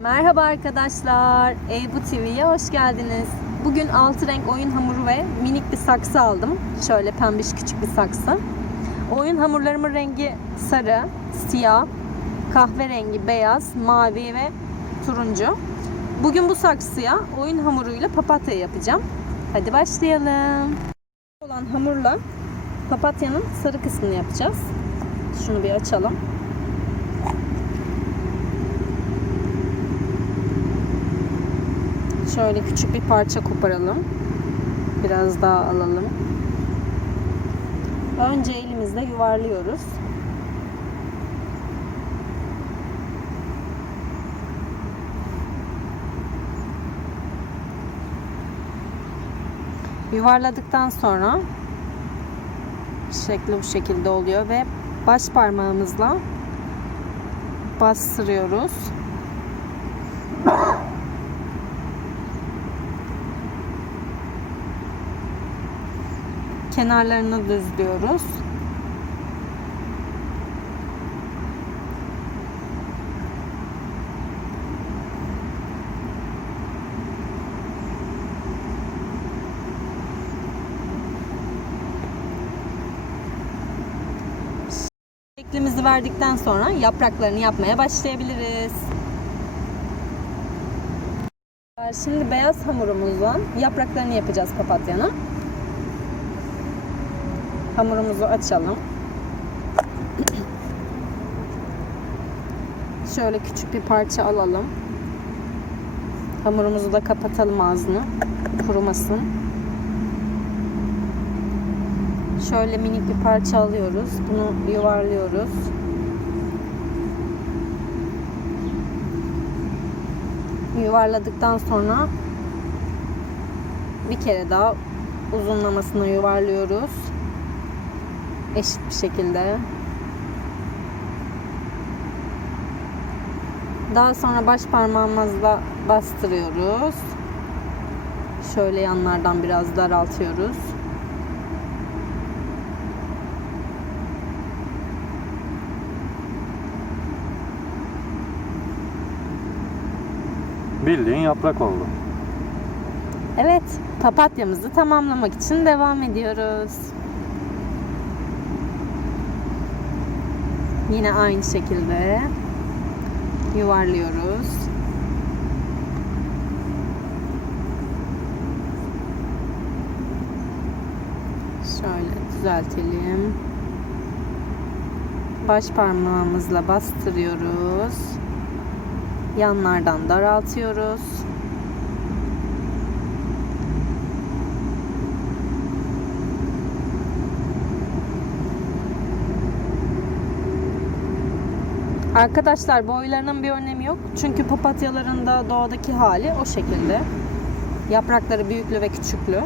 Merhaba arkadaşlar, Eybu TV'ye hoş geldiniz. Bugün 6 renk oyun hamuru ve minik bir saksı aldım. Şöyle pembiş küçük bir saksı. Oyun hamurlarımın rengi sarı, siyah, kahverengi, beyaz, mavi ve turuncu. Bugün bu saksıya oyun hamuruyla papatya yapacağım. Hadi başlayalım. Olan hamurla papatyanın sarı kısmını yapacağız. Şunu bir açalım. Şöyle küçük bir parça koparalım. Biraz daha alalım. Önce elimizle yuvarlıyoruz. Yuvarladıktan sonra şekli bu şekilde oluyor ve baş parmağımızla bastırıyoruz. Kenarlarını düzlüyoruz. Şeklimizi verdikten sonra yapraklarını yapmaya başlayabiliriz. Şimdi beyaz hamurumuzdan yapraklarını yapacağız papatyanın. Hamurumuzu açalım. Şöyle küçük bir parça alalım. Hamurumuzu da kapatalım ağzını. Kurumasın. Şöyle minik bir parça alıyoruz. Bunu yuvarlıyoruz. Yuvarladıktan sonra bir kere daha uzunlamasına yuvarlıyoruz eşit bir şekilde. Daha sonra baş parmağımızla bastırıyoruz. Şöyle yanlardan biraz daraltıyoruz. Bildiğin yaprak oldu. Evet, papatyamızı tamamlamak için devam ediyoruz. Yine aynı şekilde yuvarlıyoruz. Şöyle düzeltelim. Baş parmağımızla bastırıyoruz. Yanlardan daraltıyoruz. Arkadaşlar boylarının bir önemi yok. Çünkü papatyaların da doğadaki hali o şekilde. Yaprakları büyüklü ve küçüklü.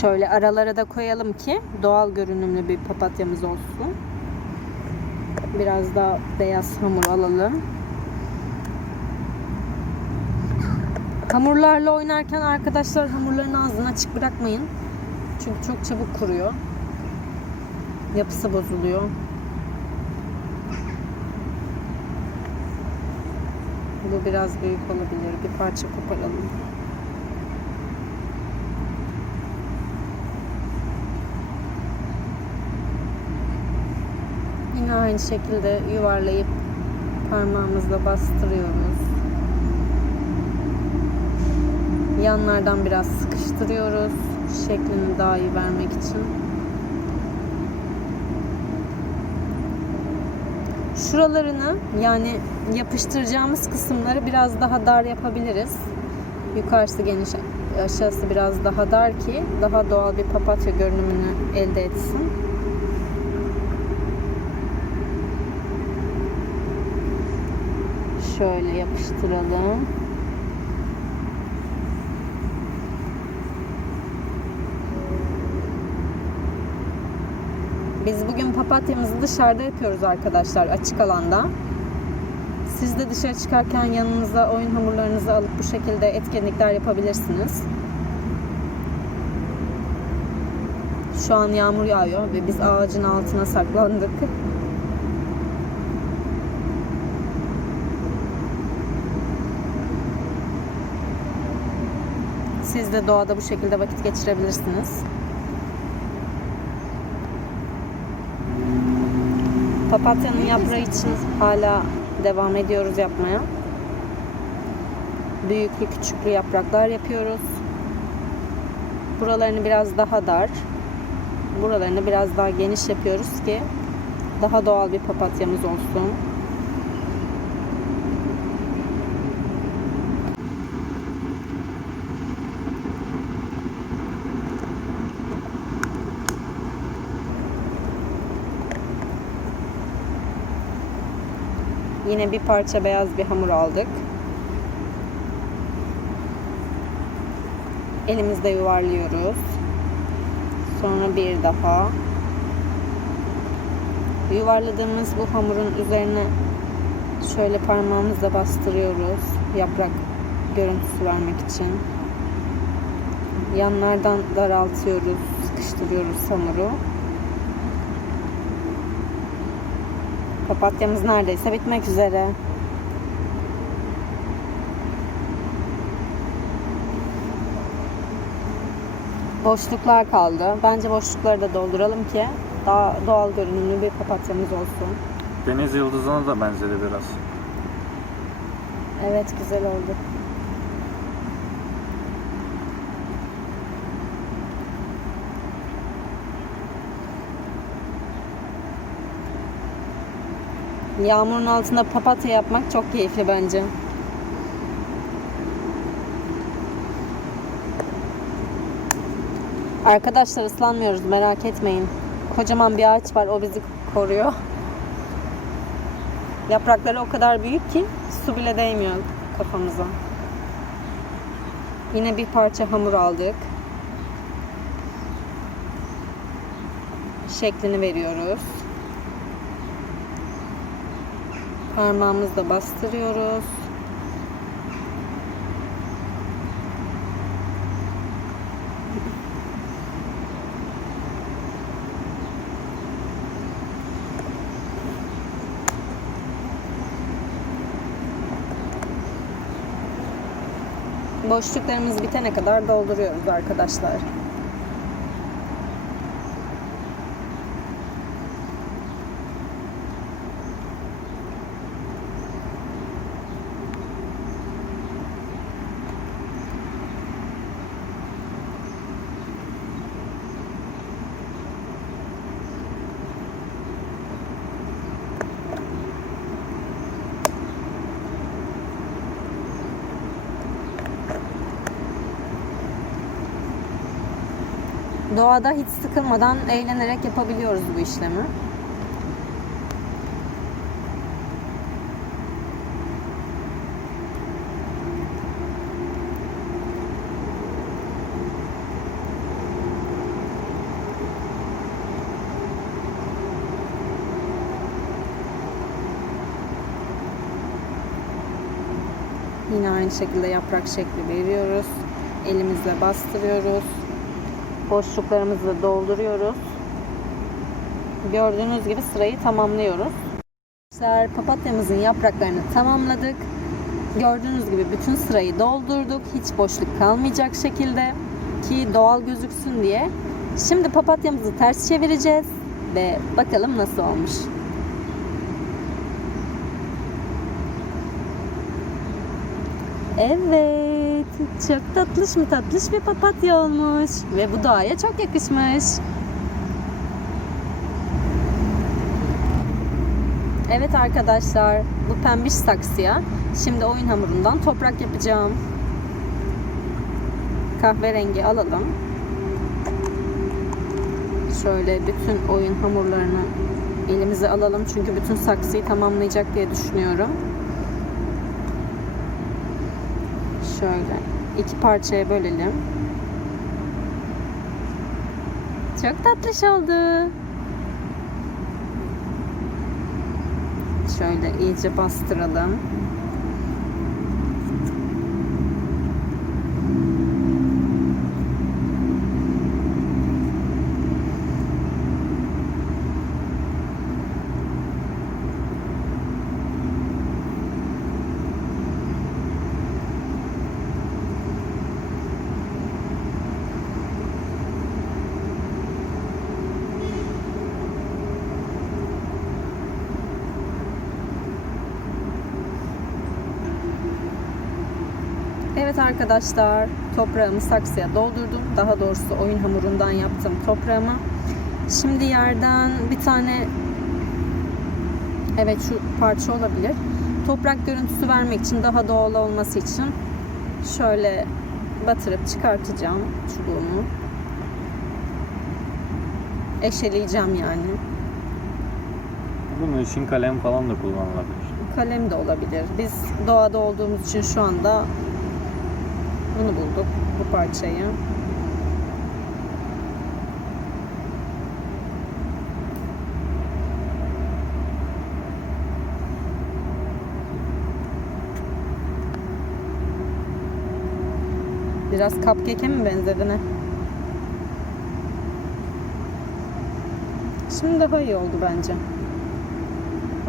Şöyle aralara da koyalım ki doğal görünümlü bir papatyamız olsun. Biraz da beyaz hamur alalım. Hamurlarla oynarken arkadaşlar hamurların ağzını açık bırakmayın. Çünkü çok çabuk kuruyor. Yapısı bozuluyor. Bu biraz büyük olabilir. Bir parça koparalım. Yine aynı şekilde yuvarlayıp parmağımızla bastırıyoruz. Yanlardan biraz sıkıştırıyoruz. Şeklini daha iyi vermek için. Şuralarını yani yapıştıracağımız kısımları biraz daha dar yapabiliriz. Yukarısı geniş, aşağısı biraz daha dar ki daha doğal bir papatya görünümünü elde etsin. Şöyle yapıştıralım. Biz bugün papatyamızı dışarıda yapıyoruz arkadaşlar açık alanda. Siz de dışarı çıkarken yanınıza oyun hamurlarınızı alıp bu şekilde etkinlikler yapabilirsiniz. Şu an yağmur yağıyor ve biz ağacın altına saklandık. Siz de doğada bu şekilde vakit geçirebilirsiniz. Papatyanın yaprağı için hala devam ediyoruz yapmaya. Büyüklü küçüklü yapraklar yapıyoruz. Buralarını biraz daha dar, buralarını biraz daha geniş yapıyoruz ki daha doğal bir papatyamız olsun. Yine bir parça beyaz bir hamur aldık. Elimizde yuvarlıyoruz. Sonra bir daha. Yuvarladığımız bu hamurun üzerine şöyle parmağımızla bastırıyoruz. Yaprak görüntüsü vermek için. Yanlardan daraltıyoruz, sıkıştırıyoruz hamuru. Papatyamız neredeyse bitmek üzere. Boşluklar kaldı. Bence boşlukları da dolduralım ki daha doğal görünümlü bir papatyamız olsun. Deniz yıldızına da benzedi biraz. Evet güzel oldu. Yağmurun altında papatya yapmak çok keyifli bence. Arkadaşlar ıslanmıyoruz merak etmeyin. Kocaman bir ağaç var o bizi koruyor. Yaprakları o kadar büyük ki su bile değmiyor kafamıza. Yine bir parça hamur aldık. Şeklini veriyoruz. Parmağımızla bastırıyoruz. Boşluklarımız bitene kadar dolduruyoruz arkadaşlar. Doğada hiç sıkılmadan eğlenerek yapabiliyoruz bu işlemi. Yine aynı şekilde yaprak şekli veriyoruz. Elimizle bastırıyoruz boşluklarımızı dolduruyoruz. Gördüğünüz gibi sırayı tamamlıyoruz. Arkadaşlar papatyamızın yapraklarını tamamladık. Gördüğünüz gibi bütün sırayı doldurduk. Hiç boşluk kalmayacak şekilde ki doğal gözüksün diye. Şimdi papatyamızı ters çevireceğiz ve bakalım nasıl olmuş. Evet. Çok tatlış mı tatlış bir papatya olmuş. Ve bu doğaya çok yakışmış. Evet arkadaşlar. Bu pembiş saksıya şimdi oyun hamurundan toprak yapacağım. Kahverengi alalım. Şöyle bütün oyun hamurlarını elimize alalım. Çünkü bütün saksıyı tamamlayacak diye düşünüyorum. Şöyle iki parçaya bölelim. Çok tatlış oldu. Şöyle iyice bastıralım. Evet arkadaşlar, toprağımı saksıya doldurdum. Daha doğrusu oyun hamurundan yaptım toprağımı. Şimdi yerden bir tane Evet şu parça olabilir. Toprak görüntüsü vermek için daha doğal olması için şöyle batırıp çıkartacağım çubuğumu. Eşeleyeceğim yani. Bunun için kalem falan da kullanılabilir. Kalem de olabilir. Biz doğada olduğumuz için şu anda bunu bulduk bu parçayı. Biraz cupcake'e mi benzedi ne? Şimdi daha iyi oldu bence.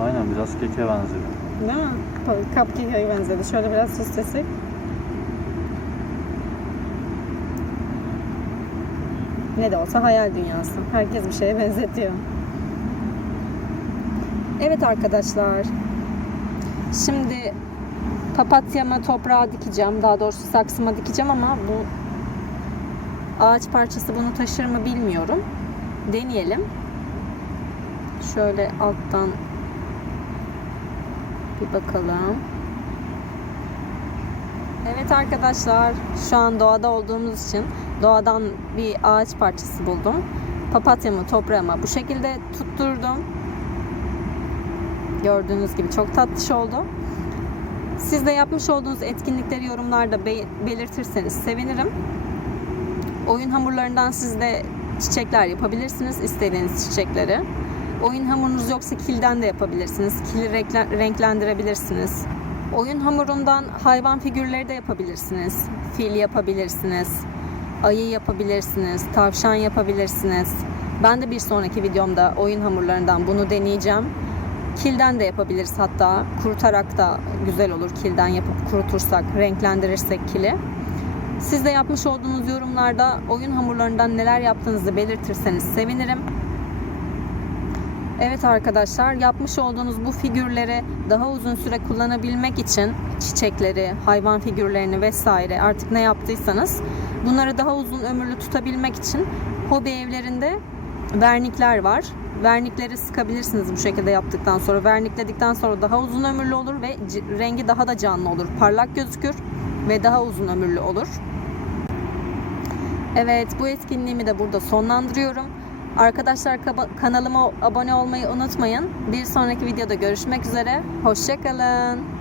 Aynen biraz keke benziyor. Değil mi? Cupcake'e benzedi. Şöyle biraz süslesek. Ne de olsa hayal dünyası. Herkes bir şeye benzetiyor. Evet arkadaşlar. Şimdi papatyama toprağa dikeceğim. Daha doğrusu saksıma dikeceğim ama bu ağaç parçası bunu taşır mı bilmiyorum. Deneyelim. Şöyle alttan bir bakalım. Evet arkadaşlar, şu an doğada olduğumuz için doğadan bir ağaç parçası buldum. Papatyamı toprağıma bu şekilde tutturdum. Gördüğünüz gibi çok tatlış oldu. Siz de yapmış olduğunuz etkinlikleri yorumlarda be- belirtirseniz sevinirim. Oyun hamurlarından siz de çiçekler yapabilirsiniz, istediğiniz çiçekleri. Oyun hamurunuz yoksa kilden de yapabilirsiniz. Kili renkle- renklendirebilirsiniz. Oyun hamurundan hayvan figürleri de yapabilirsiniz. Fil yapabilirsiniz. Ayı yapabilirsiniz. Tavşan yapabilirsiniz. Ben de bir sonraki videomda oyun hamurlarından bunu deneyeceğim. Kilden de yapabiliriz hatta. Kurutarak da güzel olur kilden yapıp kurutursak, renklendirirsek kili. Siz de yapmış olduğunuz yorumlarda oyun hamurlarından neler yaptığınızı belirtirseniz sevinirim. Evet arkadaşlar yapmış olduğunuz bu figürleri daha uzun süre kullanabilmek için çiçekleri, hayvan figürlerini vesaire artık ne yaptıysanız bunları daha uzun ömürlü tutabilmek için hobi evlerinde vernikler var. Vernikleri sıkabilirsiniz bu şekilde yaptıktan sonra. Vernikledikten sonra daha uzun ömürlü olur ve rengi daha da canlı olur. Parlak gözükür ve daha uzun ömürlü olur. Evet bu etkinliğimi de burada sonlandırıyorum. Arkadaşlar kanalıma abone olmayı unutmayın. Bir sonraki videoda görüşmek üzere. Hoşçakalın.